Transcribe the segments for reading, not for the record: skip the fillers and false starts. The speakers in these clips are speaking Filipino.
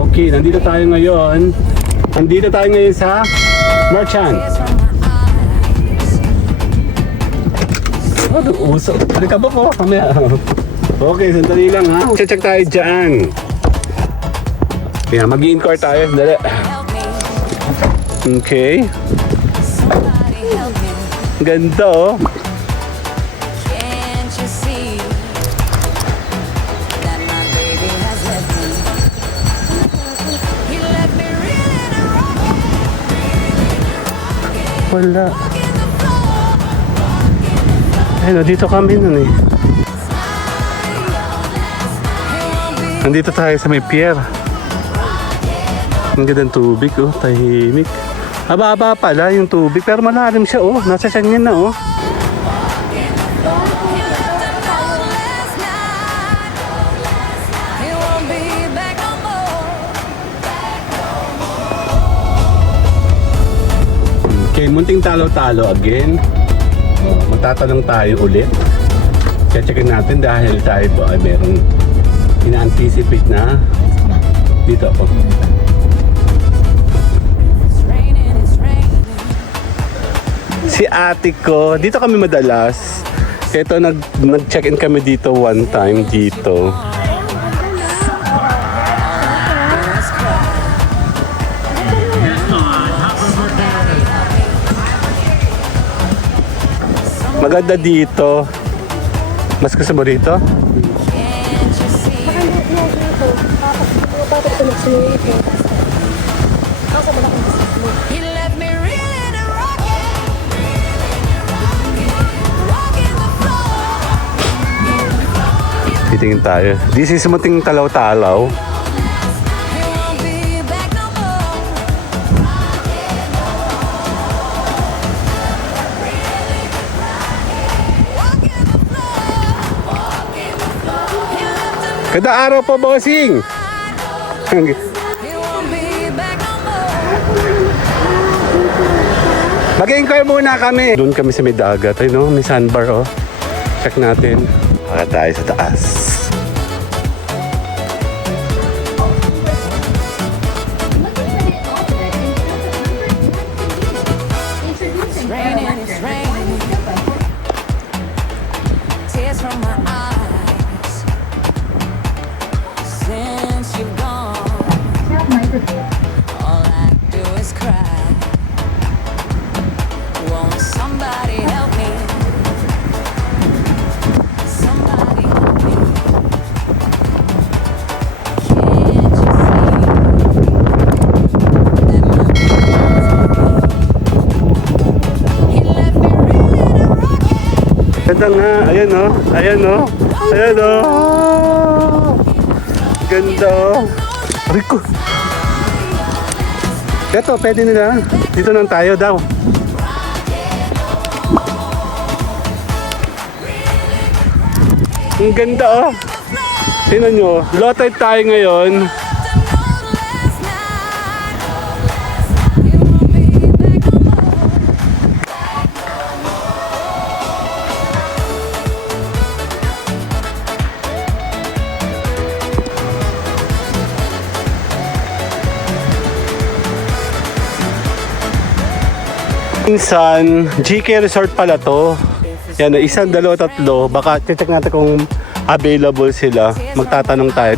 Okay, nandito tayo ngayon. Nandito tayo ngayon sa Merchant. Oh, uso. Halika ba po? Kamaya. Okay, sandali lang ha. Check tayo dyan. Kaya mag-i-inquire tayo. Dali. Okay. Ganda oh. Wala. Ayun, dito kami nun eh. Nandito tayo sa may pier. Ang ganda ng tubig oh, tahimik. Aba-aba pala yung tubig pero malalim siya oh. Nasa tiyan na oh. Okay, munting talo-talo again. Magtatanong tayo ulit. Checkin natin dahil tayo po ay merong ina-anticipate na dito ako. Si ate ko, dito kami madalas. Ito, nag-check-in kami dito one time dito. Maganda dito. Mas gusto mo rito? Titingin tayo. This is muting talaw-talaw. Kada araw po, bossing! Mag-inquire muna kami. Doon kami sa may dagat. Ay no, may sandbar oh. Check natin. Para tayo sa taas. Ganda nga, ayan o, ayan o, ayan o. Ganda o. Rico. Ito, pwede nila. Dito lang tayo daw. Ang ganda o. Tingnan nyo, low tide tayo ngayon. Minsan, GK Resort pala to. Yan, isang, dalawa, tatlo. Baka check natin kung available sila. Magtatanong tayo.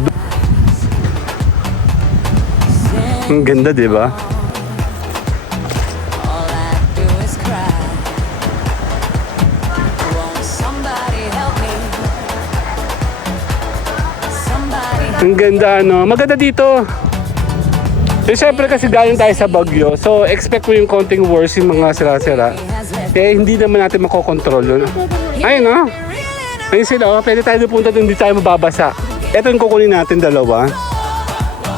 Ang ganda, di ba? Ang ganda, ano? Maganda dito. So, siyempre kasi galing tayo sa Baguio, so expect mo yung konting worse yung mga sira-sira. Eh, hindi naman natin makokontrol yun. Ayun o. Ayun sila o. Pwede tayo pupunta doon, hindi tayo mababasa. Ito yung kukunin natin dalawa.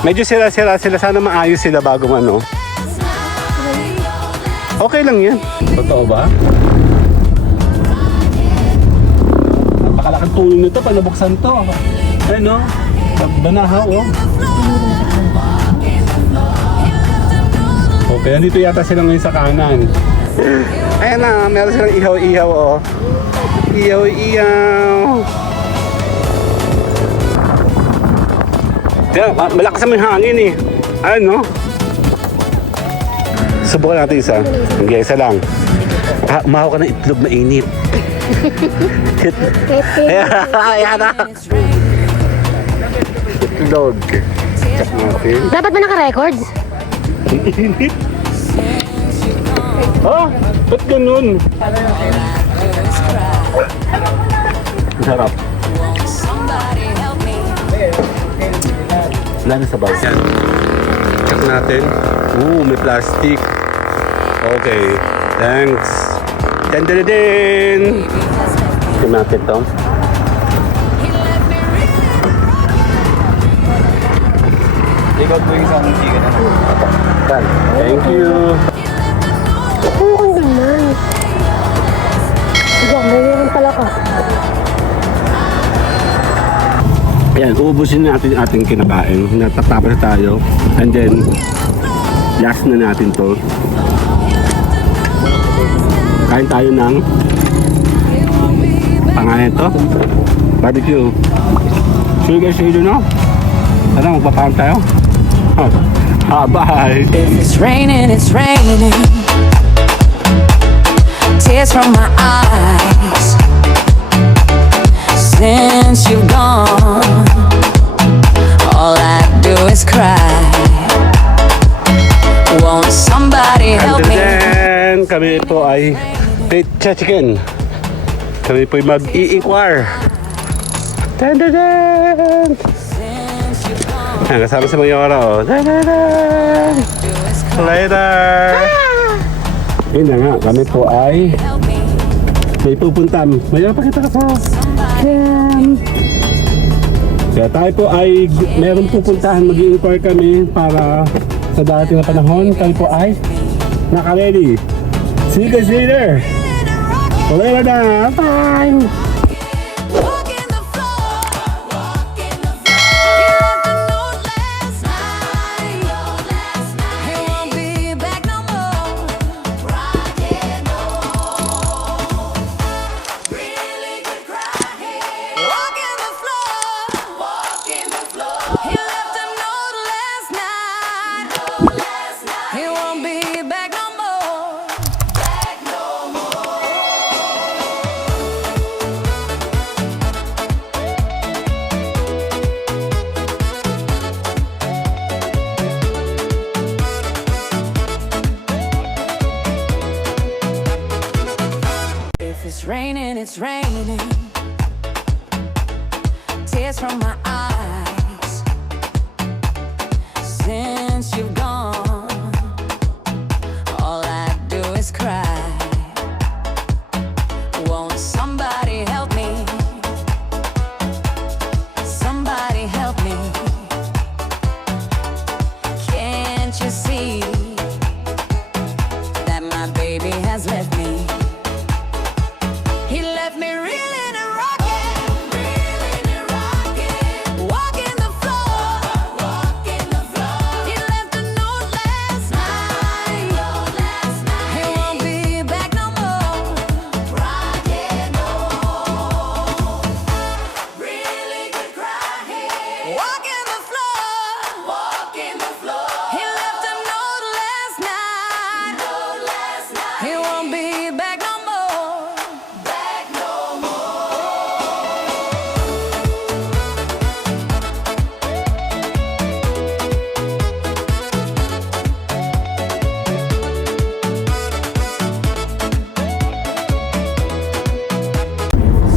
Medyo sira-sira sila. Sana maayos sila bago ano. Okay lang yan. Totoo ba? Napakalakang tulong nito pag nabuksan to. Ayun o. Banahaw o. Okay, nandito yata sila ngayon sa kanan. Ayan na, meron silang ihaw-ihaw oh. Ihaw-ihaw. Yan, malakas naman yung hangin eh. Ano? Subukan natin isa. Hindi, isa lang. Umahaw ka ng itlog mainit. Ayan na. Itlog. Check natin. Dapat ba naka-record? Init. Oh, ba't ganun? Sarap. Wala na sa bawah. Yan. Check natin. May plastic. Okay. Thanks. Dun-dun-dun! Check natin to. Ikaw po yung isang chicken na Done. Thank you. Oo, ang naman. Diyan, mayroon pala ka. Ayan, uubusin natin yung ating kinakain. Natatapos tayo. And then, last na natin to. Kain tayo ng pangalan to. Barbecue. See you guys later, no? Tara, magpapakain tayo. Bye! If it's raining, it's raining. Tears from my eyes. Since you've gone, all I do is cry. Won't somebody help And me? then, kami po ay Pizza Chicken. Kami po ay mag-i-inquire. Dun-dun-dun! Ayan, kasama si Mayora, oh. Dun-dun-dun! Later! Yun na nga, kami po ay may pupunta. Mayora, pakita ka sa Ayan. Kaya tayo po ay meron pupuntahan, mag-i-inquire kami para sa dating na panahon. Kami po ay naka-ready. See you guys later! Later na! Bye! Walk in the floor, walk in the floor. You left a note last night. He won't be back no more. Crying, oh, really good crying. Walk in the floor, walk in the floor. He left a note last night. He won't be back no more. Back no more. If it's raining, it's raining. Tears from my eyes. Since you've gone, all I do is cry. Won't somebody help me? Somebody help me. Can't you see that my baby has left me? He left me reeling and rocking, walking the floor, He left a note last night. He won't be back no more. Crying, oh, really good crying. Walking the floor, He left a note last night. He won't be back no more. Back no more.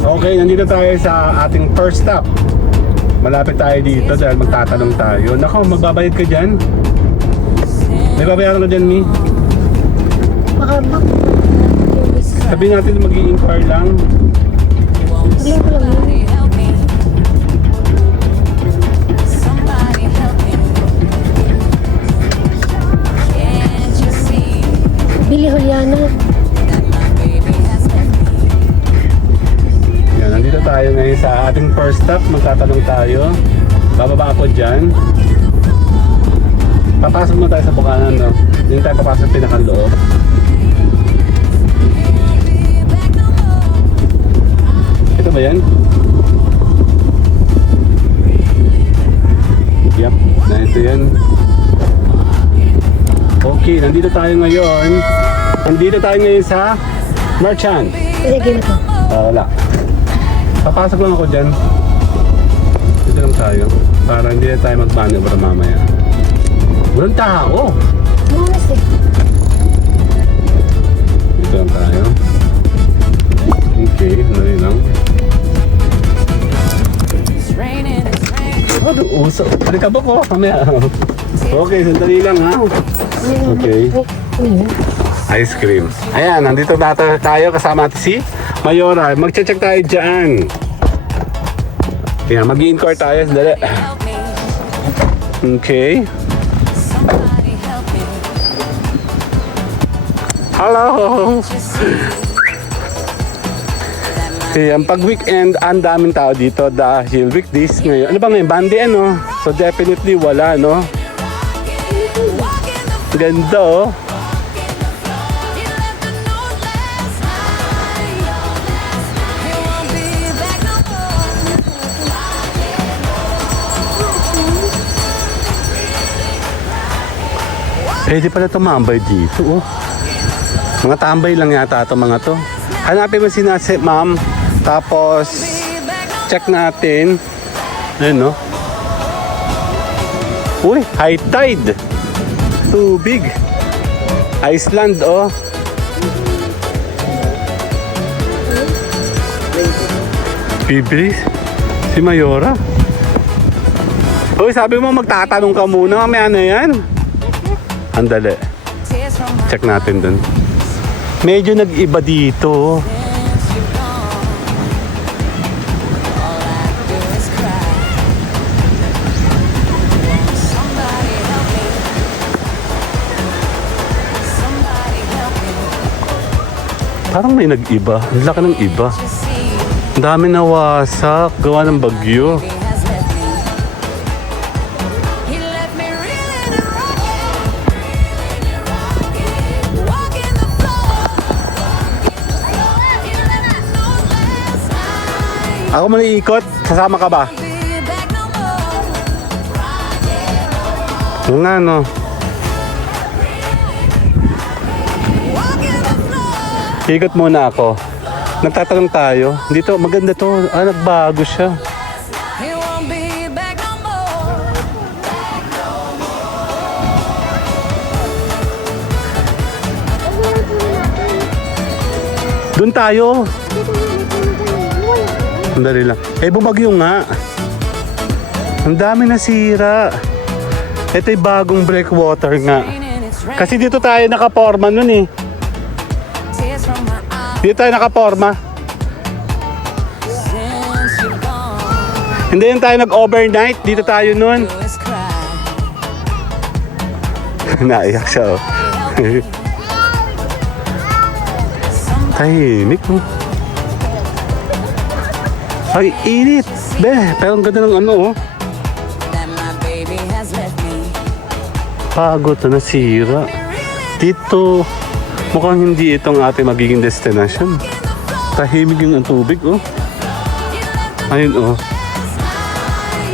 Okay, nandito tayo sa ating first stop. Malapit tayo dito dahil magtatanong tayo. Nako, magbabayad ka dyan? May babayaran ka dyan, Mi? Makabak. Sabihin natin mag-i-inquire lang. Sabihin ko lang yun. Somebody help me. Somebody help me. Can't you see Bili Juliana. that my baby has left me? Yan, nandito tayo ngayon sa ating first stop. Magtatanong tayo. Bababa ako dyan. Papasok na tayo sa bukanan, no? Hindi tayo papasok pinakaloob. Ito ba yan? Yep, na ito yan. Okay, nandito tayo ngayon. Nandito tayo ngayon sa Merchant. Sige, ito. Wala. Papasok lang ako dyan. Dito lang tayo. Para hindi na tayo mag-maneuver mamaya. Walang tao. Lunes eh. Dito lang tayo. Okay, ano lang. It's raining, it's raining. Ano, uso. Palikabok ko. Mamaya. Okay, sandali lang ha. Okay. Ano yun? Ice cream. Ayan, nandito na tayo kasama natin si Mayora. Mag-check tayo dyan. Ayan, mag-i-inquire tayo. Sandali. Help me, Okay. somebody help me. Hello! Just see Ayan, pag weekend, ang daming tao dito dahil weekdays ngayon. Ano ba ngayon? Monday, ano? So definitely wala, no? Ganda, oh. you left a note last night. You won't be back no more. Pwede pala tumambay dito, oh. Mga tambay lang yata ito mga to. Hanapin mo si ma'am. Tapos, check natin. Ayun, no? Uy, high tide. Tubig. Iceland, oh. Bibris. Si Mayora. Uy, sabi mo magtatanong ka muna. Mamaya na yan. Andali. Tears from my Check natin dun. Medyo nag-iba dito. since you're gone. All I do is cry. Won't somebody help me? Somebody help me. Parang may nag-iba. Ang laki ng iba. Just see Ang dami nawasak. Gawa ng bagyo. he has left me. He left me reeling and rocking. Walking the floor. He left a note last night. Ako man iikot. Sasama ka ba? Be back no more. Oo nga, no. Walking the floor. Ikot muna ako. Nagtatanong tayo. Dito, maganda to. Ah, nagbago siya. He won't be back no more. Doon tayo. Sandali lang. Eh, bumagyo nga. Ang dami nasira. Ito yung bagong breakwater nga. Raining, it's raining. Kasi dito tayo nakaporma nun eh. Tears from my eyes Dito tayo nakaporma. since you're gone. Hindi yun tayo nag-overnight. Dito tayo nun. Do is cry. Naiyak siya, oh. Tahimik, oh. Ay, init. Be, pero ang ganda ng ano, oh. That my baby has left me. Pagod na nasira. Dito, mukhang hindi itong ating magiging destination. Tahimik yung ang tubig, oh. Ayun, oh. He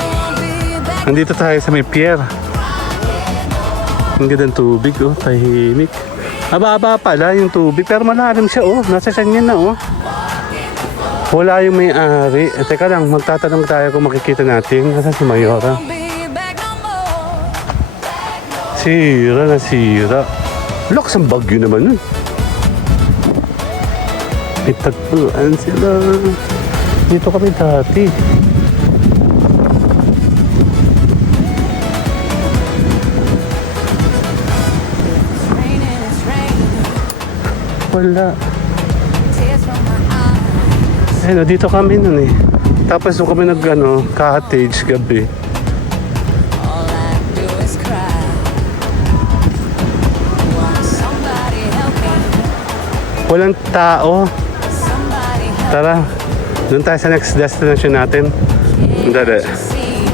won't be back. Nandito tayo sa may pier. Ang ganda ng tubig, oh. Tahimik. Aba-aba pala yung tubig, pero malalim siya, oh. Nasa sanyan na, oh. Wala yung may-ari. Teka lang, magtatanong tayo kung makikita natin. Nasa si Mayora? Be back no more. Sira na sira. Lakas ang bagyo naman nun. Itagpuan sila. Dito kami dati. It's raining, it's raining. Wala. Tears from my eyes. Ayun, dito kami nun eh. Tapos nung kami cottage gabi. All I do is cry. Won't somebody help me? Walang tao. Somebody help Tara, doon tayo sa next destination natin. me. Dali. See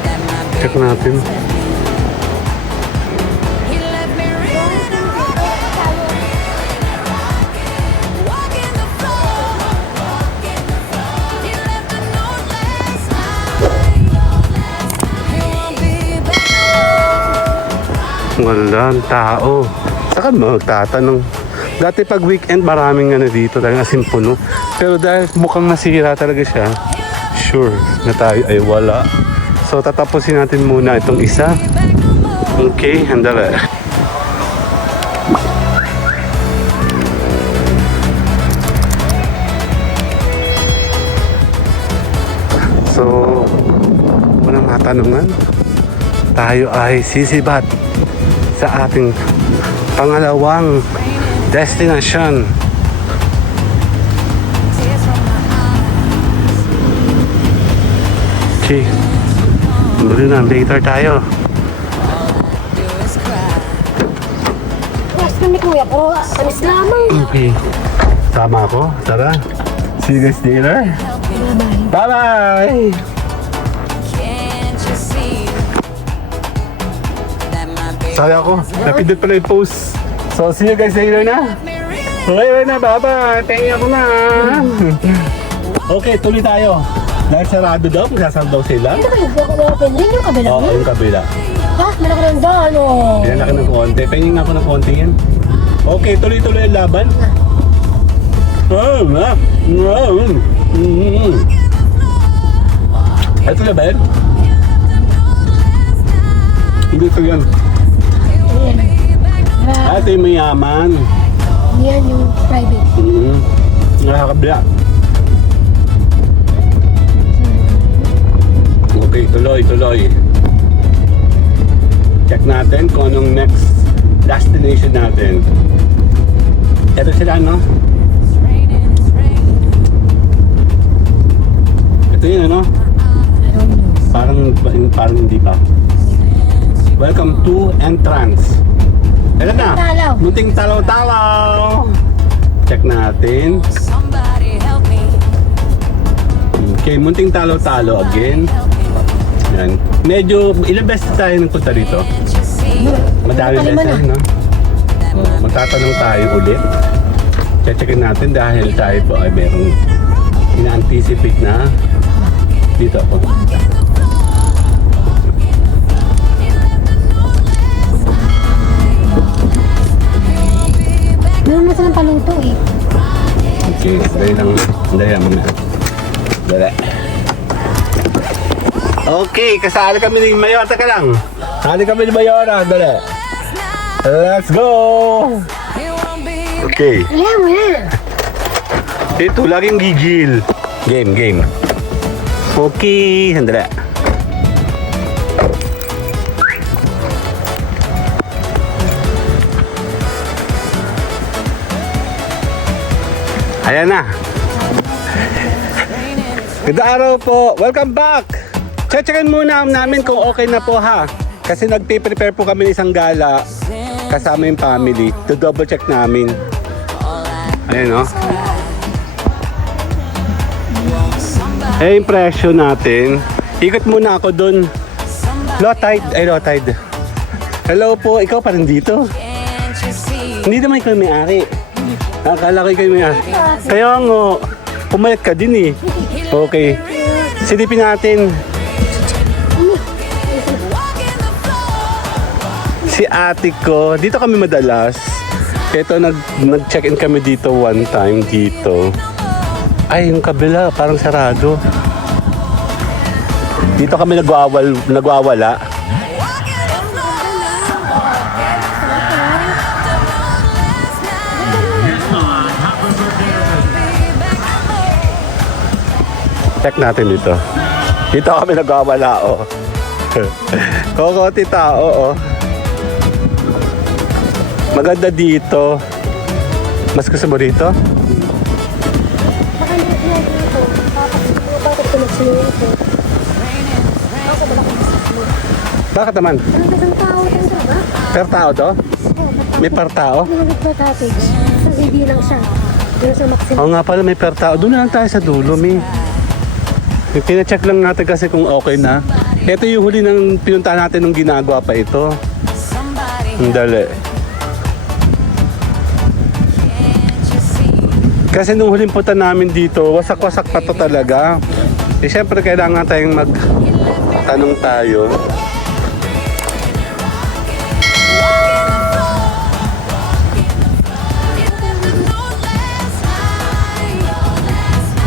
that my Check baby natin. has left me. He left me reeling and rocking. Walking the floor. He left a note last night. Walang tao. Saka magtatanong. Dati pag weekend maraming ano dito, talagang asin puno. Pero dahil mukhang nasira talaga siya, sure na tayo ay wala. So tatapusin natin muna itong isa. Okay, handala. So, walang matanungan. Tayo ay sisibat sa ating pangalawang destination. Okay. Muli na, later tayo. Mas kami kuya ko, alis lamang. Okay. Tama ako. Tara. See you guys later. Bye-bye. Bye-bye! Can't you see that my baby Sorry ako. Napindot pala yung post. So, see you guys later na. me real? Okay na, bye-bye. Tingin ako na. Okay, tuloy tayo. Dahil sarado daw, magsasarap daw sila. Ito ba yung open rin yung kabila Oo, mo? yung kabila. Ha? Malaki ng daan o? Pinalaki ng konti. Pahingin ako ng konti yan. Okay, tuloy-tuloy ang laban. Ito na ba yan? Hindi ito yan. Ito yung mayaman. Yan yung private. Nakakabila. Okay, tuloy. Check natin kung anong next destination natin. Ito sila, no? It's raining. Ito yun, ano? I don't know. Parang hindi pa. Welcome to entrance. Ito na. Talaw. Munting talaw-talaw. Check natin. Somebody help me. Okay, munting talo-talo again. Yan. Medyo, ilang beses tayo nagpunta dito? Can't you see Madami Nakalima beses, no? Magtatanong tayo ulit. Checkin natin dahil tayo po ay merong ina-anticipate na dito ako. Meron na silang paluto eh. Okay, dahil lang muna. Dala. Okay, kasali kami ni Mayora. Taka lang. Kasali kami ni Mayora. Dala. Let's go! it won't be Okay. Alam mo na. Ito, laging gigil. Game. Okay, sandala. Ayan na. Good araw po. Welcome back. Checkin muna namin kung okay na po ha. Kasi nagpe-prepare po kami ng isang gala kasama yung family. To double check namin. Ayan o. Eh, impression natin. Ikot muna ako dun. Low tide. Hello po, ikaw pa rin dito? can't you see Hindi naman ikaw may-ari. Akala ko ikaw may-ari. Kaya nga, pumayat ka din eh. Okay. Silipin natin. Si ate ko, dito kami madalas. Ito, nag-check-in kami dito one time dito. Ay, yung kabila, parang sarado. Dito kami nagwawala. Check natin dito. Dito kami nagwawala, oh. Kokoti tao, oh. Maganda dito. Mas gusto mo dito? Baka hindi na dito. Bakit pinagsinuhin ito? Ako ba bakit pinagsinuhin? Bakit naman? Ano ba isang tao dito ba? Per tao to? May per tao? Hindi ba cottage? Sa hindi lang siya. Pero sa maximum. Oo nga pala, may per tao. Doon na lang tayo sa dulo, may. Pina-check lang natin kasi kung okay na. Ito yung huli ng pinunta natin nung ginagawa pa ito. somebody Ang dali. Kasi nung huling punta namin dito, wasak-wasak pa to talaga. Eh syempre kailangan tayong magtanong tayo.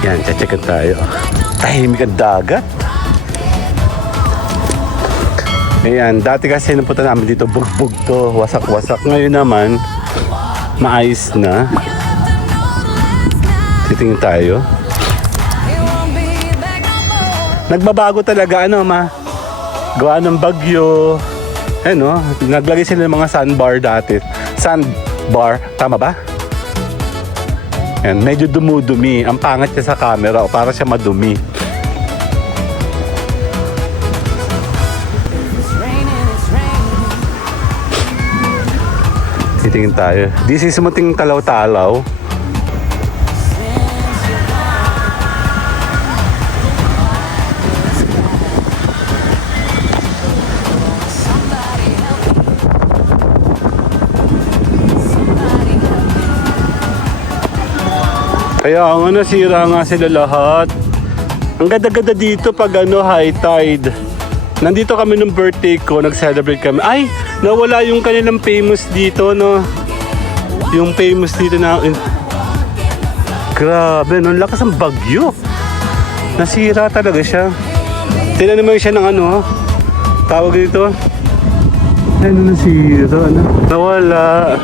Yan, checkan tayo. Tahimik ang dagat. Ayan, dati kasi napunta namin dito, bugbog to, wasak-wasak. Ngayon naman, maayos na. Titingin tayo. Nagbabago talaga, ano, gawa ng bagyo. Ano, naglagay sila ng mga sandbar dati. Sandbar, tama ba? Ayan, medyo dumudumi. Ang pangat niya sa camera, o para siya madumi. Titingin tayo. This is Munting Talaw-Talaw. Kaya nga nasira nga sila lahat. Ang ganda-ganda dito pag high tide. Nandito kami nung birthday ko, nag-celebrate kami. Ay, nawala yung kanilang famous dito, no? Yung famous dito na... Grabe, no? Lakas ang bagyo. Nasira talaga siya. Tingnan naman siya ng tawag dito. Nasira, nawala.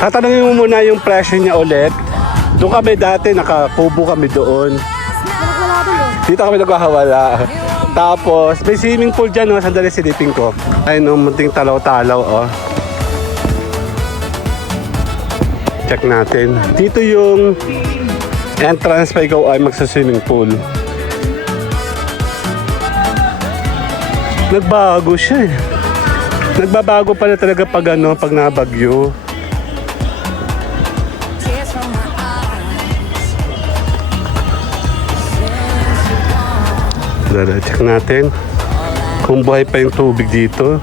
Tatanungin mo muna yung presyo niya ulit. Doon kami dati, nakakubo kami doon. Dito kami nagkakawala. Tapos, may swimming pool dyan, no? Sandali silipin ko. Ayun, Munting Talaw-Talaw, oh. Check natin. Dito yung entrance pa ikaw ay magsa-swimming pool. Nagbago siya eh. Nagbabago pala talaga pag pag nabagyo. Check natin kung buhay pa yung tubig dito.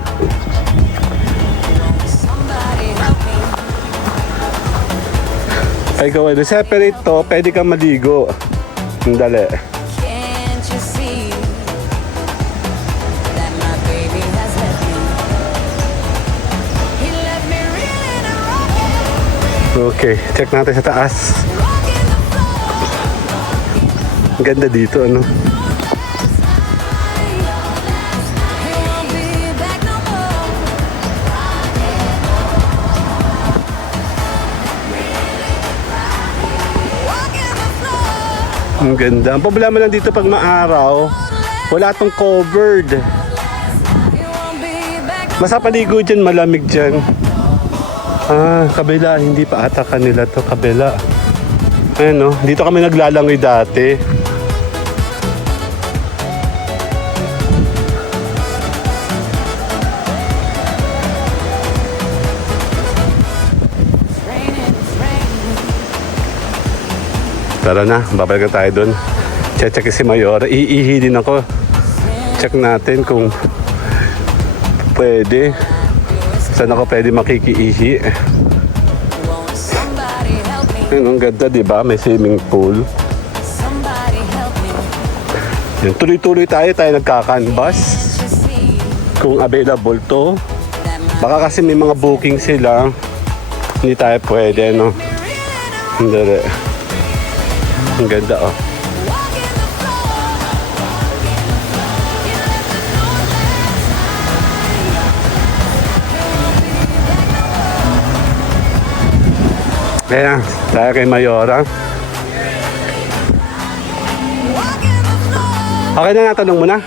Ay gawin, separate to, pwede kang maligo. Dali. Okay, check natin sa taas. Ang ganda dito, ano? Ang ganda. Ang problema lang dito pag maaraw, wala tong covered. Basta paligo dyan, malamig dyan. Ah, kabila. Hindi pa ata kanila to, kabila. Ayan, no? Dito kami naglalangoy dati. Tara na, babalik na tayo doon. Check si Mayora. Iihi din ako. Check natin kung pwede. Saan ako pwede makikiihi. Ang ganda, diba? May swimming pool. Yan, tuloy-tuloy tayo nagkakanvas. Kung available to. Baka kasi may mga booking sila. Hindi tayo pwede, no? Hindi. Ang ganda, oh. Kaya, tayo kay Mayora. Okay na, natanong mo na.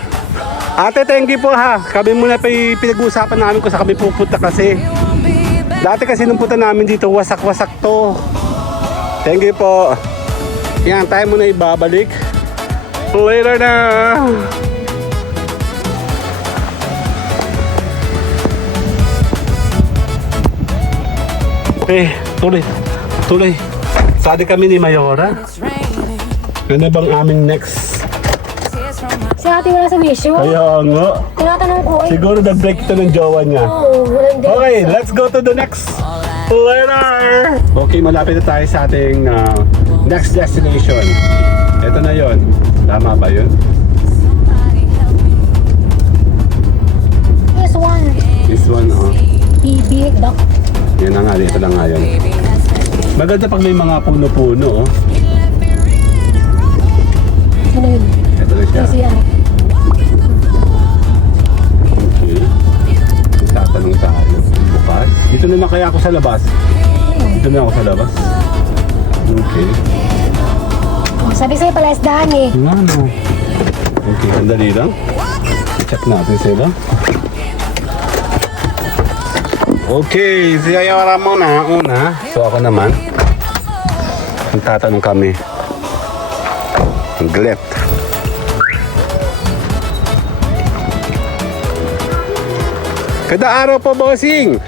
Ate, thank you po ha. Kami muna pa pinag-uusapan namin kung saan kami pupunta kasi. Dati kasi nung punta namin dito, wasak-wasak to. Thank you po. Yan, tayo muna ibabalik. Later na! Okay, tuloy. Sadi kami ni Mayora. Ano bang aming next? Si ate wala sa mission. Kaya nga. Tinatanong ko eh. Siguro nag-break ito ng jowa niya. Oo, walang din. Okay, let's go to the next. Later! Okay, malapit na tayo sa ating next destination. Ito na yon. Tama ba yun? This one. This one, oh. Maganda pag may mga puno-puno, oh. Ano yun? Ito na siya. Kasi yan. Okay. Tatanong tayo. Bukas. Dito na lang kaya ako sa labas. Dito na ako sa labas. Okay. Oh, sabi sa'yo pala isdahan eh. Nga no. Okay, sandali lang. Check natin sila. Okay, si Ayawara muna, una. So ako naman. Tatanong kami. Glet. Kada araw po, bossing!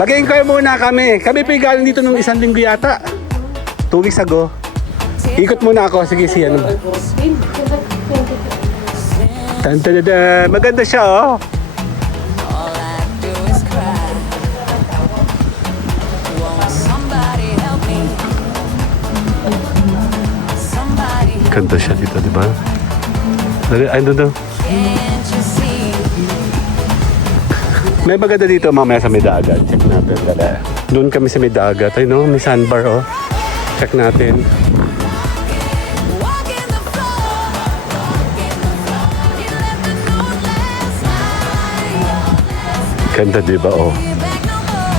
Mag-inquire muna kami. Kami pa galing dito nung 1 linggo yata. 2 weeks ago. Ikot muna ako. Sige, si ano. Tan-tan-tan. Maganda siya, oh. All I do is cry. Won't somebody help me? Somebody help Ganda siya dito, di ba? Dali, ay, doon. Can't you see? May maganda dito mamaya sa may dagat. Check natin. Dali. Doon kami sa may dagat. Ay, no? May sandbar, oh. Check natin. Walk in the floor. You left a note last night. Ganda, di ba, oh? Be back no more.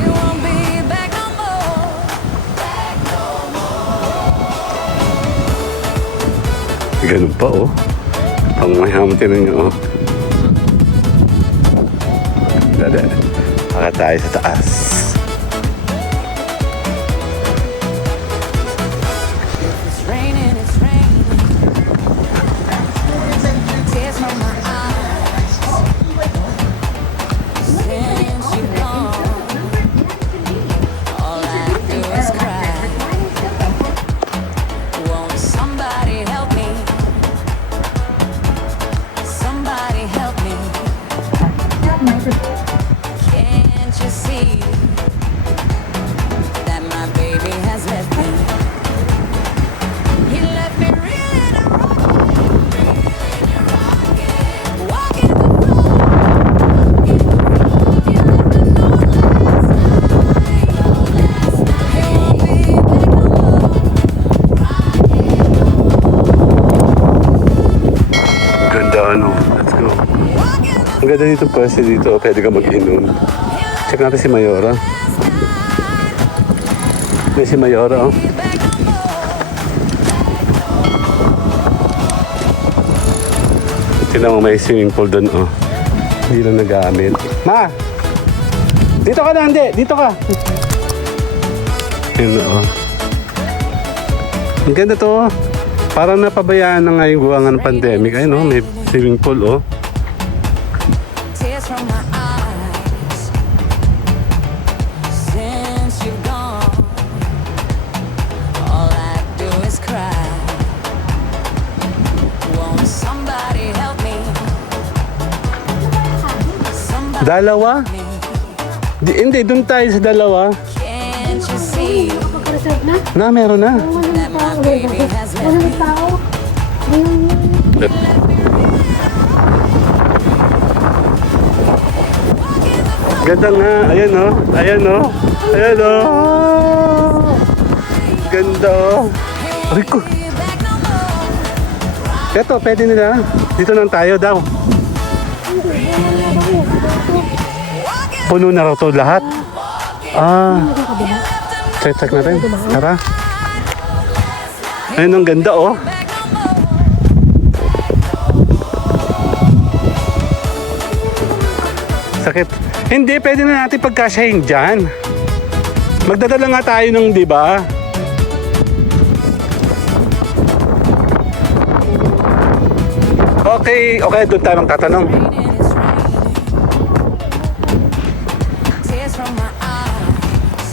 You won't be back no more. Ganun pa, oh. Pang mayam tinan nyo, oh. Dada. Baka tayo sa taas. It's raining, it's raining. Tears from my eyes. Since you've gone, all I do is cry. Won't somebody help me? Somebody help me. Can't you see that my baby has left me? He left me reeling and walking the floor. He left a note last night. He won't be back no more. Ganda, ano. Let's go. Ang ganda dito pwede dito. Pwede ka mag-inom. Check natin si Mayora. May si Mayora, oh. Tignan mo, may swimming pool doon, oh. Hindi lang nagamit. Ma! Dito ka na, hindi. Dito ka. Yun, oh. Ang ganda to, oh. Parang napabayaan na nga yung gawa ng pandemic. Ayun, oh. May swimming pool, oh. Tears from my eyes. Since you've gone, all I do is cry. Won't somebody help me? Somebody Dalawa? help me. Hindi, doon tayo sa dalawa. Can't you see Kapag-reserve na? Na, meron na. that my baby has Wala left ng me? tao. Ayun. Ganda nga. Ayan, oh. Ayan, oh. Ayan, oh. Ganda, oh. Aray ko. Be back no more. Eto, pwede nila. Dito lang tayo daw. Puno na raw to lahat. Ah. Check natin. Tara. Ayun, ang ganda, oh. Sakit. Hindi, pwede na natin pagkasyahin dyan. Magdadala nga tayo ng, di ba? Okay, doon tayo magtatanong. Tears from my eyes.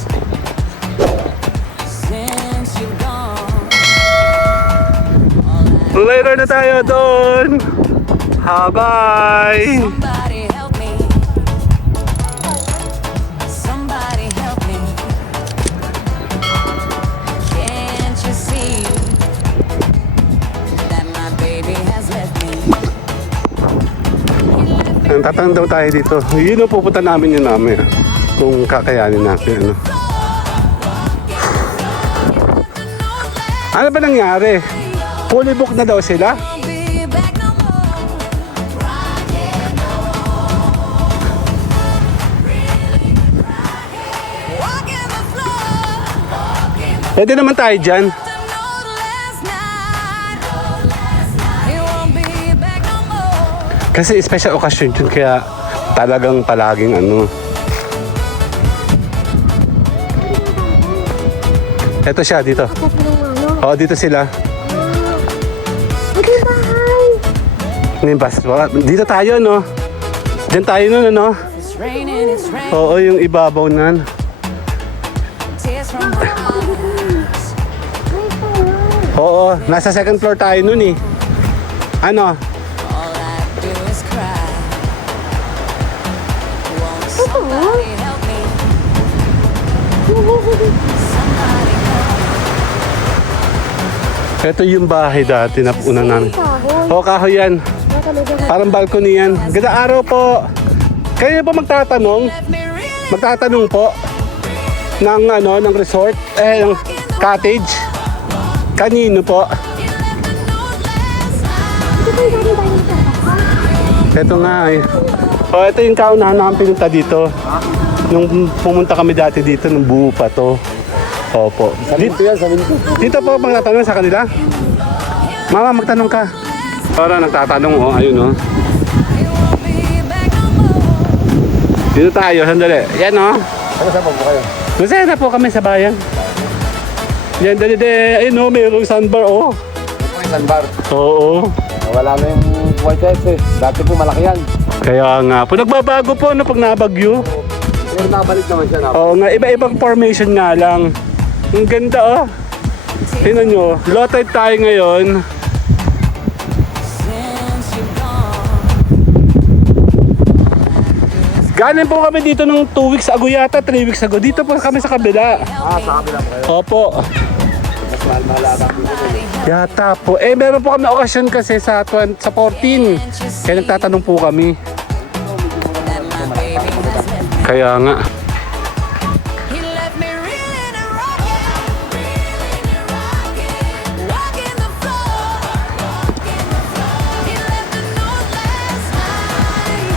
Since you've gone, Later na tayo doon. Bye! somebody help me. Ayan, tatanong daw tayo dito. Yun ang pupunta namin yun mamaya. Kung kakayanin natin, ano. Ano ba nangyari? Fully book na daw sila? Won't be back no more. Walking the floor. Pwede naman tayo dyan. The note last night. It won't be back no more. Kasi special occasion yun, kaya talagang palaging ano. Eto siya, dito. Sa pinong ano. Oo, dito sila. Ito yung bahay. Ano yung bus? Dito tayo, no? Diyan tayo nun, ano? It's raining, it's raining. Oo, yung ibabaw nan. Tears from my eyes. Oo, nasa second floor tayo nun eh. Ano? All I do is cry. Won't somebody help me? Somebody help me. Ito yung bahay dati na una namin. Kahoy. Oo, kahoy yan. Parang balcony yan. Ganda araw po. Kayo ba magtatanong? Let me really Magtatanong po ng ano, ng resort, ng cottage. Kanino po? let the note last night. Ito yung dati tayo sa Ito nga eh. Oh, ito yung kaunahan namin pinunta dito. Nung pumunta kami dati dito, nung buo pa to. Opo. Dito yan, dito po magtatanong sa kanila. Mama, magtanong ka. Para nagtatanong, oh, ayun, oh. It won't be back no more. Dito tayo, sandali. Yan, oh. Ano sa po kayo? Masaya na po kami sa bayan. Yan, dali, ayun, oh, mayroong sandbar, oh. Ito po yung sandbar. Oo. Wala na yung white ice eh. Dati po malaki yan. Kaya nga po, nagbabago po, no, pag nabagyo. Pero nabalik naman siya na. Oo nga, iba-ibang formation nga lang. Ang ganda, oh. Tingnan nyo, low tide tayo ngayon. Since you've gone. Galing po kami dito nung 2 weeks ago yata, 3 weeks ago. Dito po kami sa kabila. Sa kabila po kayo. Opo. Mas mahal-mahal ata po yun. Yata po. Eh, meron po kami na okasyon kasi sa 14. Kaya nagtatanong po kami. Kaya nga. He left me reeling and rocking. Walking the floor. He left the note last night.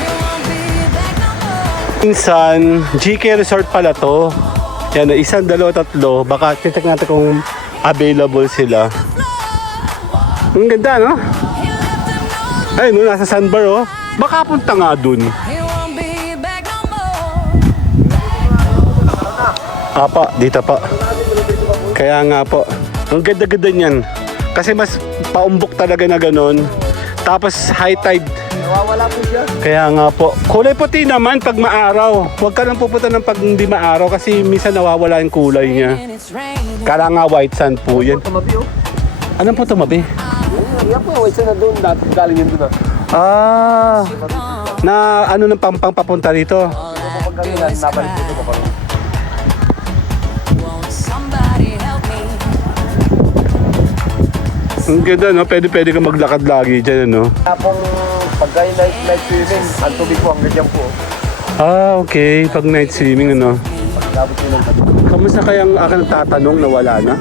It won't be back no more. Minsan, GK Resort pala to. Yan, 1, 2, 3. Baka check natin kung available sila. Ang ganda, no? He left the note. Ayun, no, nasa sandbar, oh. Baka punta nga dun. It won't be back no more. Apa, dito pa. Kaya nga po. Ang ganda-ganda niyan. Kasi mas paumbok talaga na ganun. Tapos high tide. Nawawala po siya. Kaya nga po. Kulay puti naman pag maaraw. Huwag ka lang pupunta ng pag hindi maaraw kasi minsan nawawala yung kulay niya. And it's raining. Kala nga white sand po yan. Tumabi oh. Anong po tumabi? Yan po yung white sand na doon. Dati galing yun doon ah. Ah, na ano ng pampang papunta rito. Kapag kanina, nabalik po ito pa. Won't somebody help me? Ang ganda, no? Pwede ka maglakad lagi dyan, no? Kaya pong pagka yung night swimming, ang tubig po hanggang dyan po. Ah, okay. Pag night swimming, ano? Pagkabot po ng tabi. Kamusta kayang aking tatanong na wala na?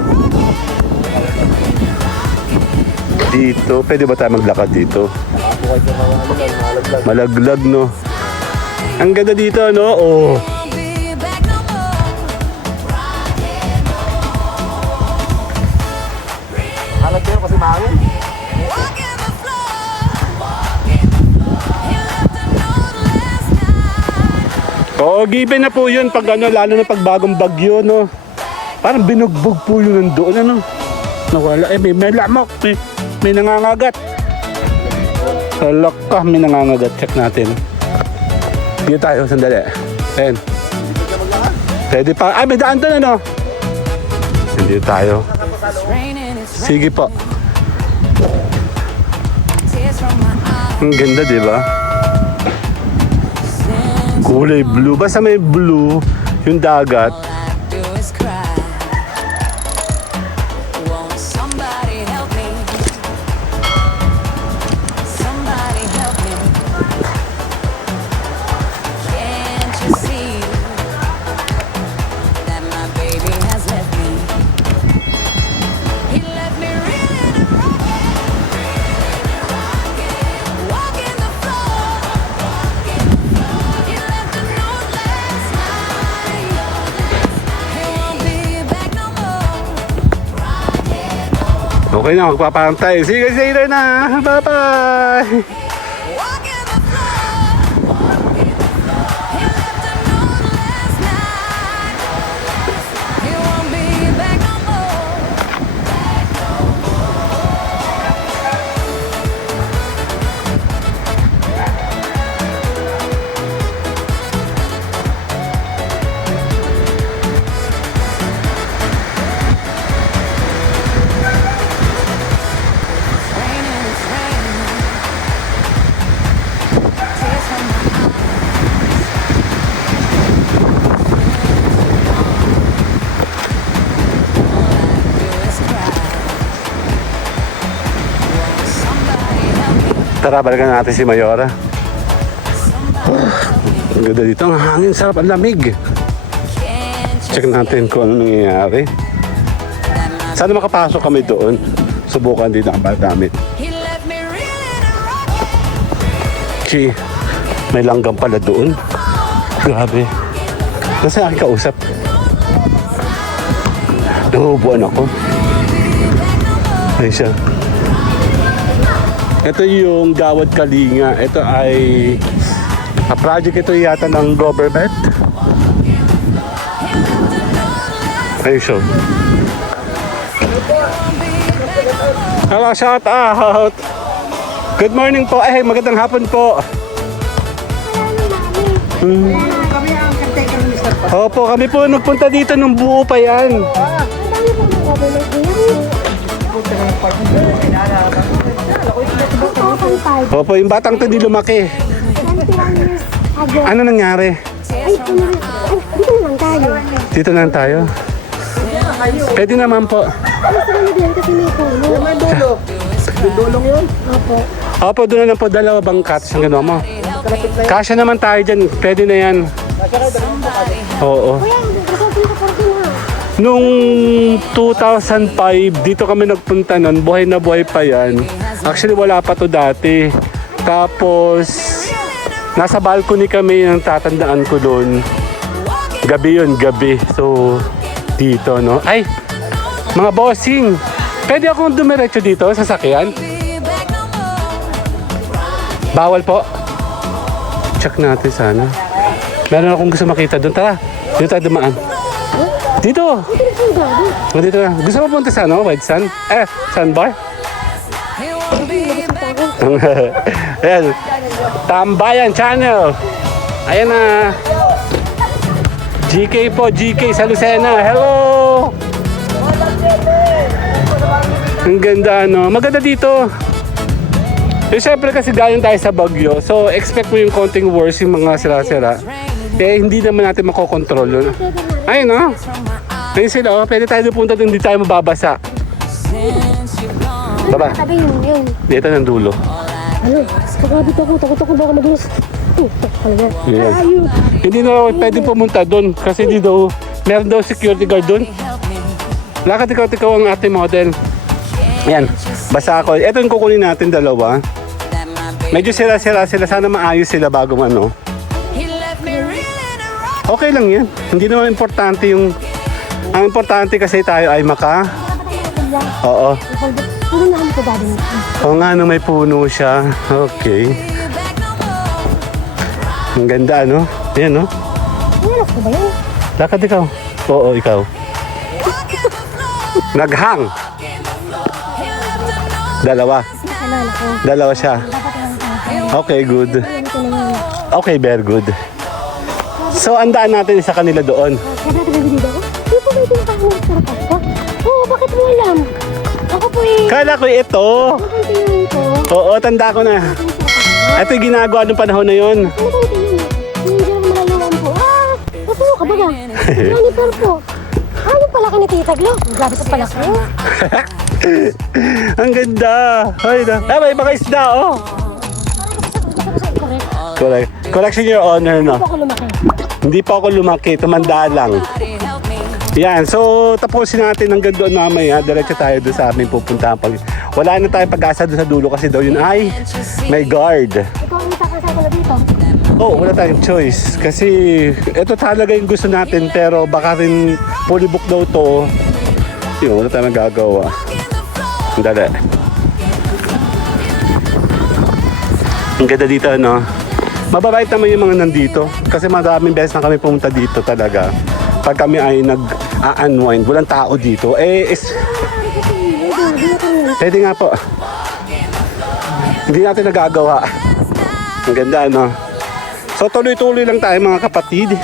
Dito, pwede ba tayo maglakad dito? Nakabuhay ko mga malaglag. Malaglag, no? Ang ganda dito, no? Oh. Won't be back no more. Halag kayo kasi mahangin. Walking the floor. He left the note last night. Oo, given na po yun pag ano, lalo na pag bagong bagyo, no? Parang binugbog po yun nandoon, ano? Nawala, may lamok, may nangangagat. Halak ka, may nangangagat. Check natin. Dito tayo, sandali. Ayan. Pwede pa. Ay, may daan doon, ano? Dito tayo. It's raining, it's Sige po. tears from my eyes. Ang ganda, di ba? Kulay blue. Basta may blue, yung dagat. All I do is cry. Won't somebody help me? Somebody help me. Okay na, magpapantay. See you guys later na. Bye-bye. Walking the floor. He left a note last night. He won't be back no more. Raining, it's raining. Tears from my eyes. Somebody help me. Tara, balikan natin si Mayora. Ang ganda dito, ang hangin, sarap, ang lamig. Can't you Check natin kung ano nangyayari. Sana makapasok kami doon. Subukan din ang damit. He left me reeling and rocking. Chi, may langgam pala doon. Grabe. Nasa aking kausap. Nahubuan ako. Ayun siya. Ito yung Gawad Kalinga. Ito ay project ito yata ng government. Ayun siya. Hello, shout out. Good morning po. Eh, magandang hapon po. Kami ang caretaker ni Mr. Pat. Opo, kami po nagpunta dito nung buo pa yan. Ang dami po ng government ngayon. 2005. Opo, yung batang to di lumaki. 21 years ago. Ano nangyari? Ay, dito na lang tayo. Dito na lang tayo. Pwede naman po. Ay, sila na din kasi may puno. May dulo. Yung dulong yun. Opo. Opo, doon na lang po dalawa bangkat. Ang gano'n mo. Kasya naman tayo dyan. Pwede na yan. Oo. Kuya, resolve ko po rin ha. Nung 2005, dito kami nagpunta nun. Buhay na buhay pa yan. Actually, wala pa to dati. Tapos, nasa balcony kami yung tatandaan ko doon. Gabi yun, gabi. So, dito, no? Ay, mga bossing. Pwede akong dumiretso dito, sasakyan? Bawal po. Check natin sana. Meron akong gusto makita doon. Tara, dito tayo dumaan. Dito. Dito na. Gusto mo punta sa ano? White Sand? Sandbar? Ayan. Tambayan Channel. Ayan na. GK po, GK sa Lucena. Hello! Ang ganda, no? Maganda dito. Siyempre kasi galing tayo sa Bagyo. So, expect mo yung konting worse yung mga sira-sira. Hindi naman natin makokontrol yun. Ayun, no? Ayun sila, oh. Pwede tayo pupunta doon, hindi tayo mababasa. Baba. Sabi yun. Dito ng dulo. Ano? Pagkabit ako, takot ako baka mag-lose. Talaga. Yes. Ayun. Hindi na pwede pumunta doon kasi di daw, meron daw security guard doon. Lakad ikaw ang ate model. Ayan, basta ako. Ito yung kukunin natin dalawa. Medyo sila-sila sila. Sana maayos sila bago ano. Okay lang yan. Hindi naman importante yung... Ang importante kasi tayo ay maka... Oo. Ano na ko ba din? Oo nga, no, may puno siya. Okay. Ang ganda, no? Ayan, no? Ano ko ba yun? Lakad ikaw. Oo, ikaw. Naghang. Dalawa. Naalala ko. Dalawa siya. Dapat lang tayo. Okay, good. Ano ko naman. Okay, very good. So, andaan natin sa kanila doon. Kaya natin nabili ako. Hindi po may tinakahan ng sarap ako. Oo, bakit mo alam? Ako po eh. Kala ko ito. Bakit tingin ko? Oo, tanda ko na. Ito yung ginagawa ng panahon na yon. Ano ba tingin mo? Hindi naman malaluan po. Nasuno ka ba ba? Janitor po. Ano pala ka ni Tita Glo? Grabe ka pala kayo. Ang ganda. Ay, na. May mga isda, oh. Correct. Correct. Correction your honor, no? Po ako lumaki. Hindi pa ako lumaki. Tumanda lang. Yan. So, tapusin natin hanggang doon mamaya. Diretso tayo doon sa aming pupuntahan. Wala na tayong pag-asa doon sa dulo kasi daw yun ay may guard. Ito ang itakasal ko na dito. Oh, wala tayong choice. Kasi ito talaga yung gusto natin pero baka rin fully book daw to. Yun, wala tayong magagawa. Dali. Ang ganda dito, no? Mababait naman yung mga nandito. Kasi maraming beses na kami pumunta dito talaga. Pag kami ay nag-unwind, walang tao dito. Pwede nga po. Hindi natin nagagawa. Ang ganda, no? So, tuloy-tuloy lang tayo mga kapatid.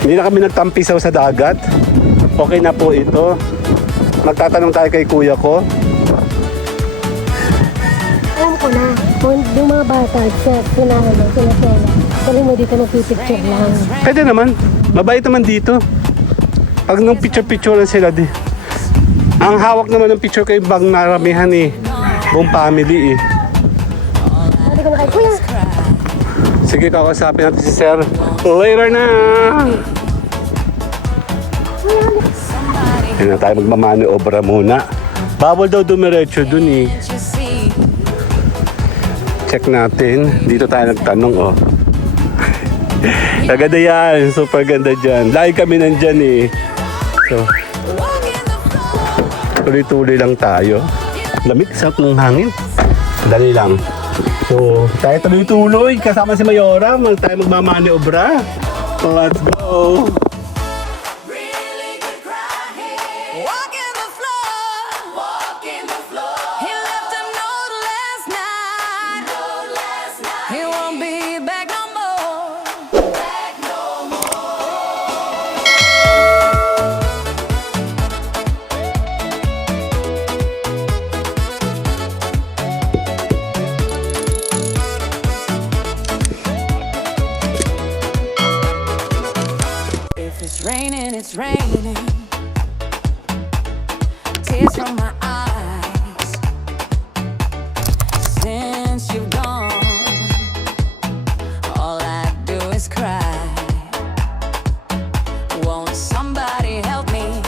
Hindi na kami nagtampisaw sa dagat. Okay na po ito. Magtatanong tayo kay kuya ko. Alam ko na, kung yung mga bata sa sinahan mo, sinasela, tuloy mo dito magpipicture lang. Pwede naman. Mabait naman dito. Pag nung picture-picture lang sila di. Ang hawak naman ng picture kay Bang naramihan eh. Buong family eh. Sabi ko na kay kuya, Sige, kakausapin natin si Sir. Later na! Hindi na tayo magmamaniobra muna. Bawal daw dumiretso dun eh. Can't you see? Check natin. Dito tayo nagtanong oh. Kaganda yan. Super ganda dyan. Lagi kami nandyan eh. So, tuloy-tuloy lang tayo. Lamig, sarap ng hangin. Dali lang. So, tayo tuloy-tuloy. Kasama si Mayora. Tayo magmamaniobra. Let's go! Walking the floor. He left a note last night. He won't be back no more. If it's raining, it's raining. Tears from my eyes. Since you've gone, all I do is cry. Won't somebody help me?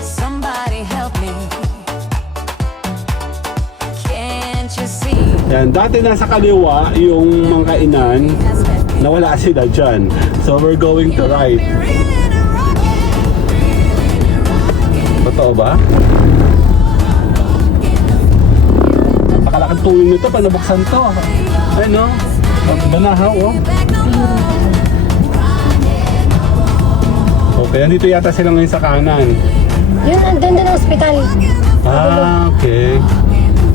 Somebody help me. Can't you see? Yan, dati nasa kaliwa yung mga kainan. Has left me Nawala sila dyan. So we're going to right. reeling and rocking. Totoo ba? Napakalakad tuwing nito pa nabuksan to. Ay no? Banahaw oh. Okay, nandito yata sila ngayon sa kanan. yun ang ganda ng ospital. Ah, okay.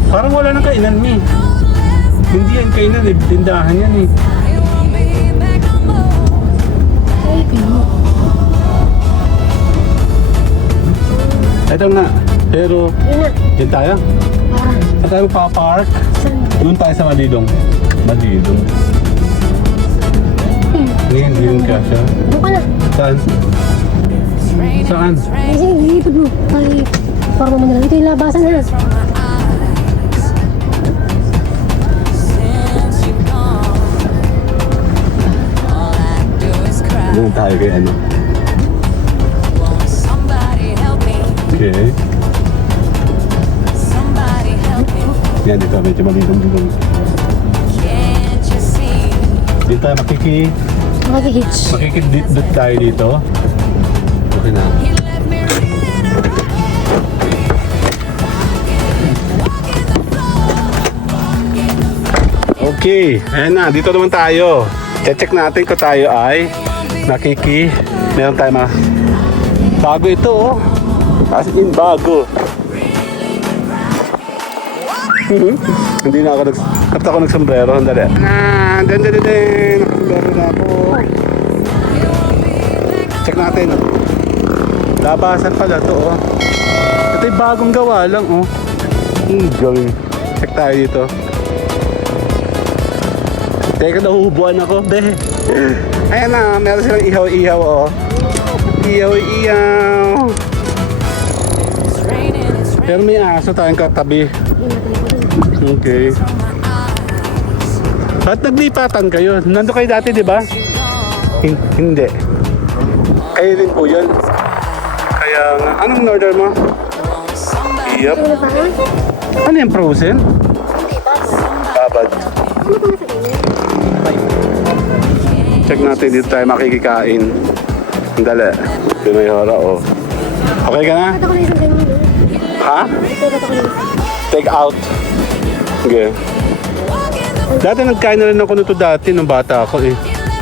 Parang wala nang kainan mi. Hindi yan kainan eh, tindahan yan eh. Ito nga, pero Yun na, dyan tayo. Saan tayo magpapark? saan? Doon tayo sa Malilong. Malilong. Ngayon ka siya. Doon ka na. Saan? Saan? Ay, sige, ilipad mo. Ay, parang mo na lang. Ito yung labasan na. Since you've gone, all I do is cry. Doon tayo kay ano. Won't somebody help me? Okay. Somebody help me. Yan dito, medyo Malilong dito. Can't you see? Dito tayo Makikihitch. makikidit tayo dito. Okay na. He left me reeling and Okay, ayan na, dito naman tayo. Check natin kung tayo ay meron tayo bago ito oh. As in bago. Hindi na ako kapta ako nagsombrero, andali. Nagsombrero na ako. Check natin. Labasan pala to oh. Ito yung bagong gawa lang oh. Galing. Check tayo dito. Teka, nahuhubuan ako, be. Ayan na, meron silang ihaw-ihaw, oh. Ihaw-ihaw. it's raining, it's Pero may aso tayong katabi. Okay. Ba't naglipatan kayo? Nandun kayo dati, di ba? Hindi. Kayo din po yun. Kaya nga, anong order mo? Yep. Ano pa nga? Ano yung frozen? Babad. Ano pa nga sa ganyan? Check natin dito tayo makikikain. Dali. Pinayora, oh. Okay ka na? Ba't ako na isang ganyan? Ha? Ba't ako na isang? Take out. Okay. Dati nagkain na rin ako nito dati nung bata ako eh.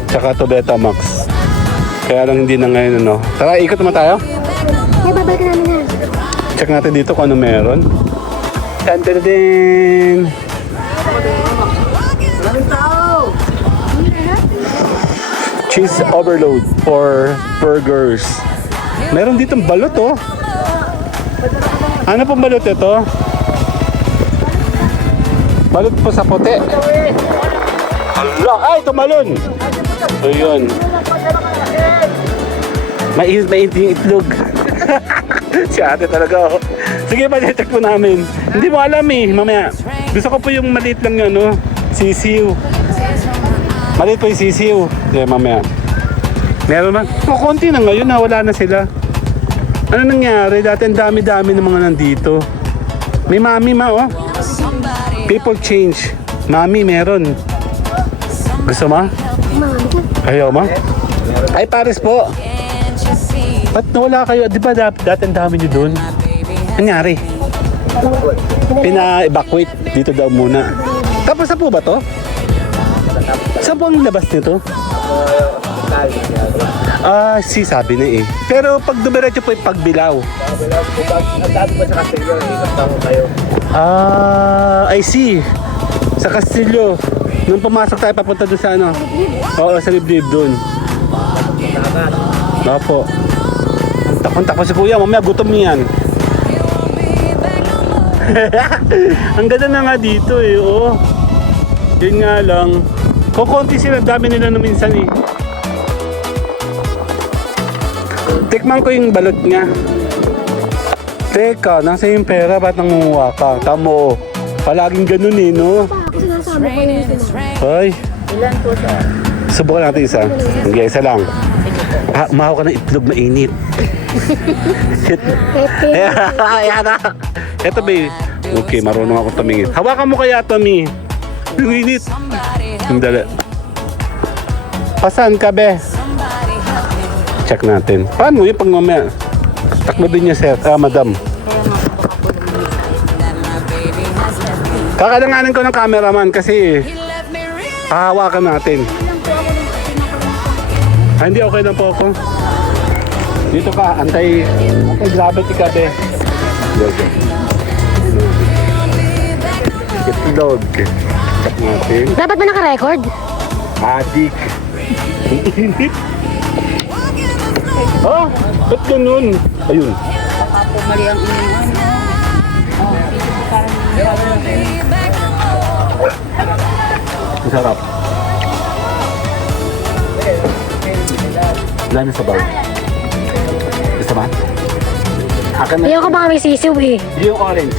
Tsaka to Betamax. Kaya lang hindi na ngayon ano. Tara, ikot naman tayo. Eh, babalik namin na. Check natin dito kung ano meron. Tan-tan-tan! Cheese overload for burgers. Meron dito balot oh. Ano pong balot ito? Balot po sa puti. Hala! Ay! Tumalon! So yun. Mainit yung itlog. Si ate talaga oh. Sige pa, check po namin. Hindi mo alam eh, mamaya. Gusto ko po yung maliit lang yun, no? Sisiw. Maliit po yung sisiw. Yeah, mamaya. Meron man. O, konti na ngayon, wala na sila. Ano nangyari? Dati ang dami-dami ng mga nandito. May mami oh. People change. Mami, meron. Gusto mo? Mami ka. Ayaw mo? Ay, pares po. Ba't nawala kayo? Di ba dati ang dami nyo dun? Nangyari? Pina-evacuate dito daw muna. Tapos na po ba to? Saan po ang labas nito? Si sabi na eh. Pero pag dumiretso po yung pagbilaw. Ang dami pa sa Castillo, ikot na kayo. I see. Sa Castillo. Nung pumasok tayo papunta doon sa ano? Oo, sa liblib doon. Opo. Takon-takon si kuya, mamaya gutom niyan. Ang ganda na nga dito eh, oh. Yun nga lang. Kukunti sila, dami nila na minsan eh. Tikman ko yung balot niya. Teka, nasa yung pera, ba't nangunguha ka? Tamo, palaging ganun eh, no? Ako sinasama ko yung sila. Ay. Ilan po sa? Subukan natin isa. Okay, isa lang. Umahaw ka ng itlog mainit. Ayan na. Eto babe. Okay, marunong ako tumingin. Hawakan mo kaya Tommy. Mainit. Dali. Pasan ka be? Check natin. Paano yung pag mamaya? Takbo din niya sir. Madam. Kakalanganin ko ng cameraman kasi hahawakan natin. Hindi okay lang po ako. Dito ka, anti-gravity ka be. Itlog. Check natin. Dapat ba naka-record? Adik. Init. Oh, ba't ganun? Ayun. Mali ang inyong Masarap. Wala na sabaw. Gusto ba? Akin na. Ayaw ka baka may sisiw eh. Yung orange.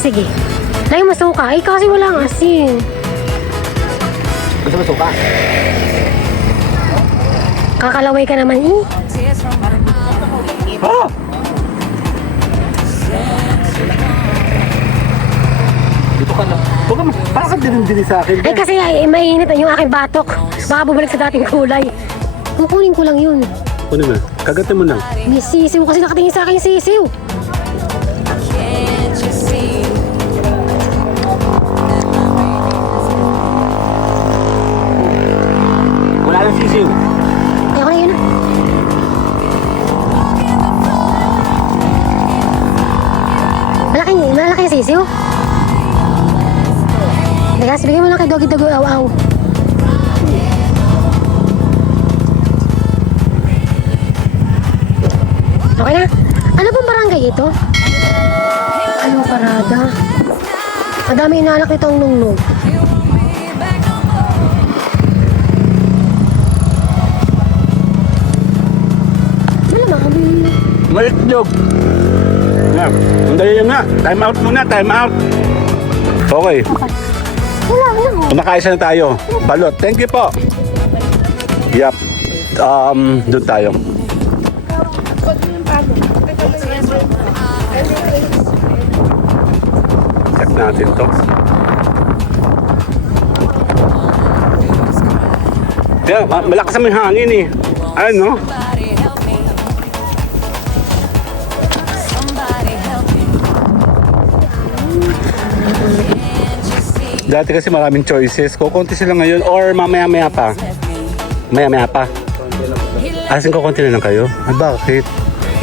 Sige. Lagi mo suka. Ay, kasi walang asin. Gusto mo suka? Kakalaway ka naman eh. Ah! Dito ka na. Huwag ka bakit din sa akin? Ay, kasi mainit yung aking batok. Baka bumalik sa dating kulay. Kukunin ko lang yun. Kunin mo. Kagatin mo lang. May sisiw kasi nakatingin sa akin yung sisiw. Wala nang sisiw. Ayaw na yun. Malaki yung sisiw. Teka, bigyan mo lang kay Doggy Dago Aw-Aw. Okay na. Ano pong barangay ito? Ano parada? Ang dami inaalak nitong nungnung. Malamang kami. Malitlog. Nga. Sandali lang nga. Time out muna. Time out. Okay. Wala lang. Kumakaisa na tayo. Balot. Thank you po. Yup. Doon tayo. Check natin to. Malakas ang hangin eh. Ano? Dati kasi maraming choices. Kukunti sila ngayon or mamaya-maya pa. Maya-maya pa. Asin kukunti na lang kayo? Ah, bakit?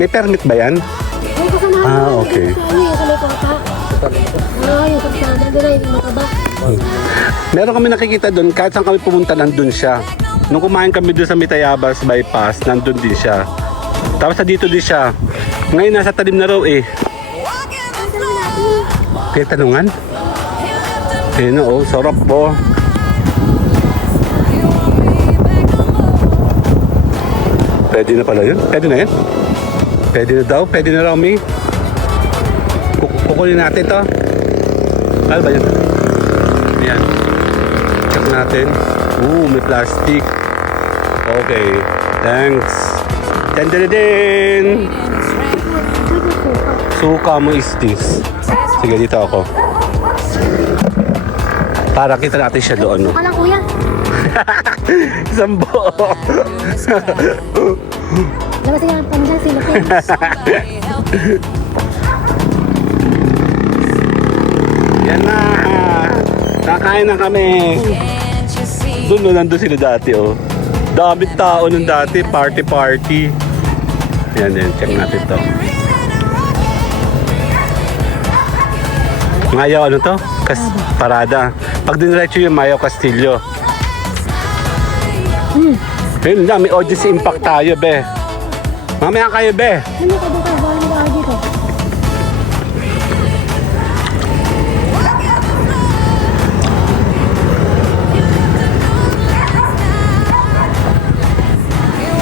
May permit ba yan? Ay, kasama Ah, okay. Sa ano yung sa may kota? Yung kapsada. Doon na yung mataba. Meron kami nakikita doon, kahit saan kami pumunta, nandun siya. Nung kumain kami doon sa Mitayabas bypass, nandun din siya. Tapos sa dito din siya. Ngayon nasa talim na raw eh. Kaya tanungan? Ayun oh, sarap po. Pwede na pala yun? Pwede na yan? Pwede na daw? Pwede na raw, May? Kukunin natin to. Ano ba yun? Ayan. Check natin. May plastic. Okay. Thanks. Tandadadin! Suka mo is this. Sige, dito ako. Para kita natin siya doon. No? Wala kuya. Isang buo. Labas yung pandal sila. Yan na. Kakain na kami. Doon no, nandun sila dati oh. Daming tao nung dati. Party. Yan din. Check natin to. Mayaw ano to? Parada. Pag diniretso yung Mayaw Castillo. Ayun na, may audience impact tayo, be. Mamaya kayo, be. Ano ka doon ka? Bawal nila ako dito.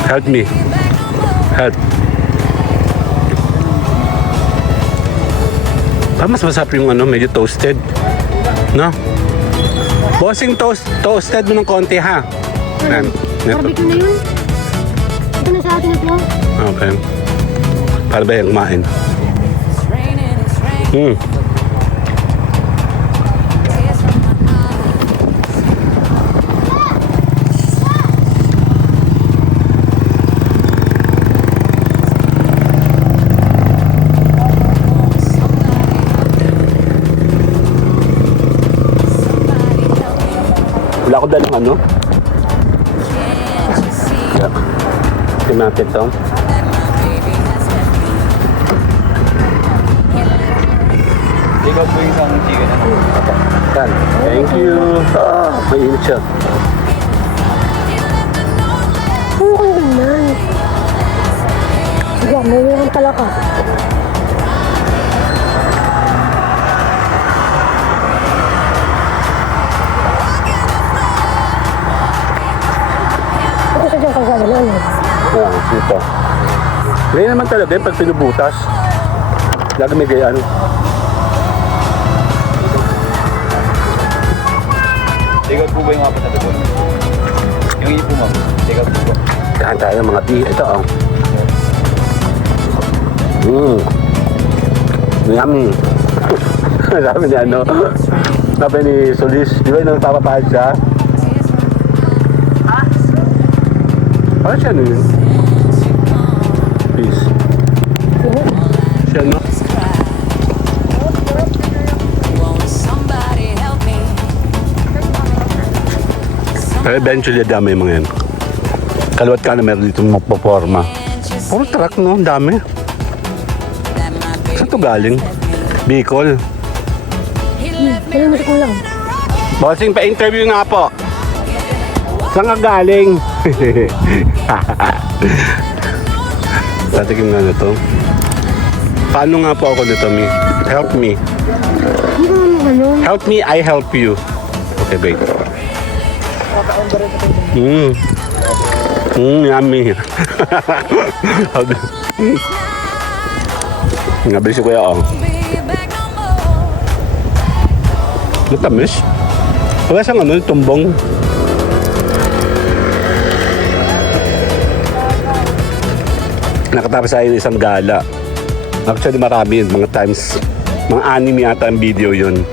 Help me. Help. Mas masarap yung ano, medyo toasted. No? Bossing toasted mo ng konti, ha? Yan. Neto. Barbecue na yun. Ito na sa atin ito. Okay. Para ba yung kumain? Wala ko dalang ano? Tingnan natin to. Ikaw po isang chicken. Yan. Thank you. Mainit siya. Oo, ang naman. Sige, may meron pala ka. Ito siya dyan kagagalan eh. Dito. Ngayon naman talaga yung pag pinubutas. Lagi may gayaan. Ikaw po ba yung apat na bebo? Yung ipo mo. Ikaw po ba? Kahan tayo ng mga beef. Ito oh. Yummy. Sabi ni ano. Sabi ni Solis. Di ba yung nagpapapahal siya? Parang siya ano yun? Peace. Siya no? Pero eventually dami yung mga yan. Kaliwat ka na meron dito magpaporma. Puro truck no, dami. Saan to galing? Bicol. Kailan mo ko lang. Bossing, pa-interview nga po. Saan ka galing? Tatikim nga na to. Paano nga po ako nito, Mi? Help me. Help me, I help you. Okay, wait. Yummy. Ngabi si Kuya, oh. Matamis. Wala siyang ano, tumbong. Nakatapos tayo ng isang gala. Actually marami yun, mga times. Mga 6 yata ang video yun.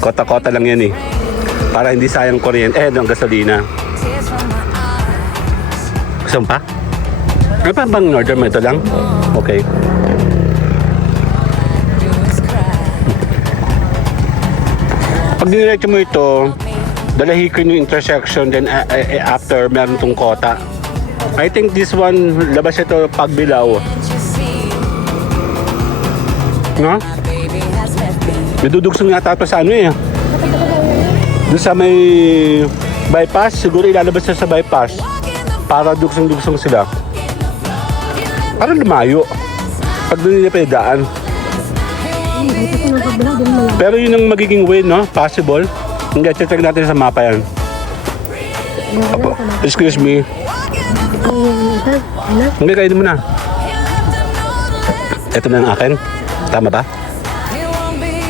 Kota-kota lang yan eh. Para hindi sayang kuryente. Ng gasolina. Gusto mo pa? Ano pa bang order mo? Ito lang? Okay. pag diniretso mo ito, dalahikin yung intersection, then after meron tong kota. I think this one, labas ito Pagbilao. No? Nadudugsong yata ito sa ano eh. Doon sa may bypass, siguro ilalabas na sa bypass. Para dugsong-dugsong sila. Para lumayo. Pag doon nila pinadaan. Pero yun ang magiging way, no? Possible. Hindi, check natin sa mapa yan. Apo, excuse me. Hindi, kainin mo na. Ito na ang akin. Tama ba?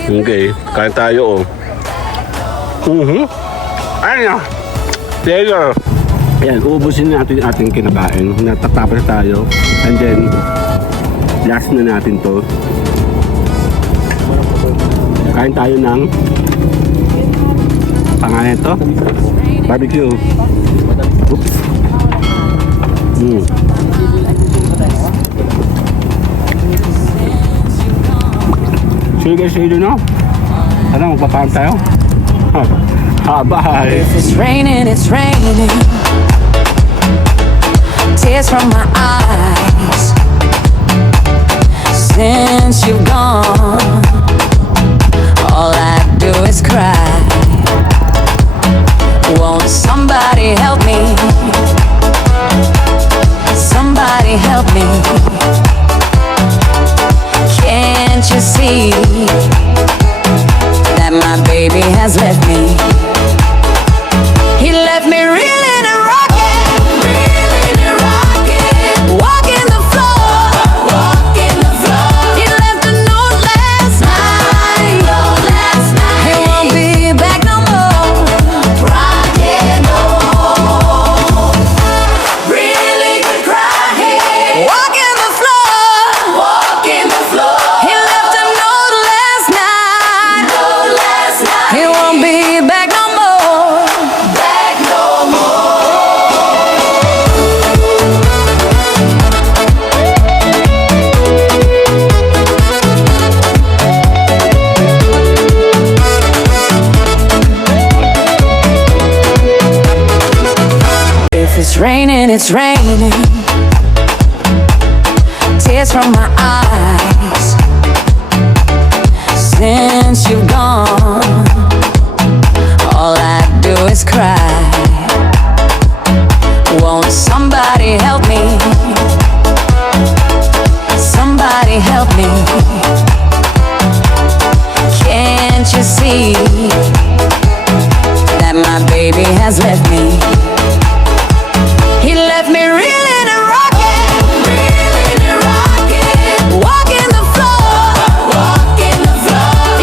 Okay, kain tayo, oh. Ayun na. Taylor. Ayan, uubusin natin yung ating kinakain. Natatapos tayo. And then, last na natin to. Kain tayo ng pangalan ito. Barbecue. Oops. See you guys later, no? Ano, magpapahan tayo? Bye! If it's raining, it's raining. Tears from my eyes. Since you've gone, all I do is cry. Won't somebody help me? Somebody help me. Can't you see that my baby has left me? He left me reeling and rocking, walking the floor, He left a note last night, He won't be back no more, really could cry. Walking the floor, He left a note last night, He won't be back no more. If it's raining, it's raining. Tears from my eyes. Since you've gone, all I do is cry. Won't somebody help me? Somebody help me. Can't you see that my baby has left me? He left me reeling and rocking, walking the floor, He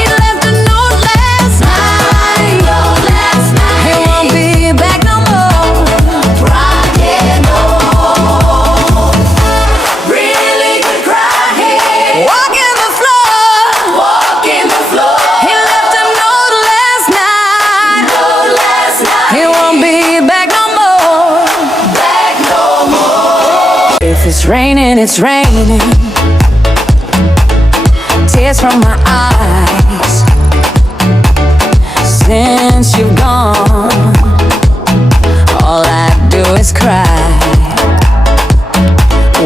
left a note last night, He won't be back no more, really could cry. Walking the floor, He left a note last night, He won't be back no more. If it's raining, it's raining. Tears from my eyes. Since you've gone, all I do is cry.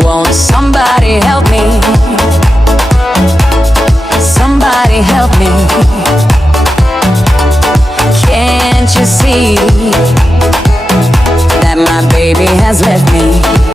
Won't somebody help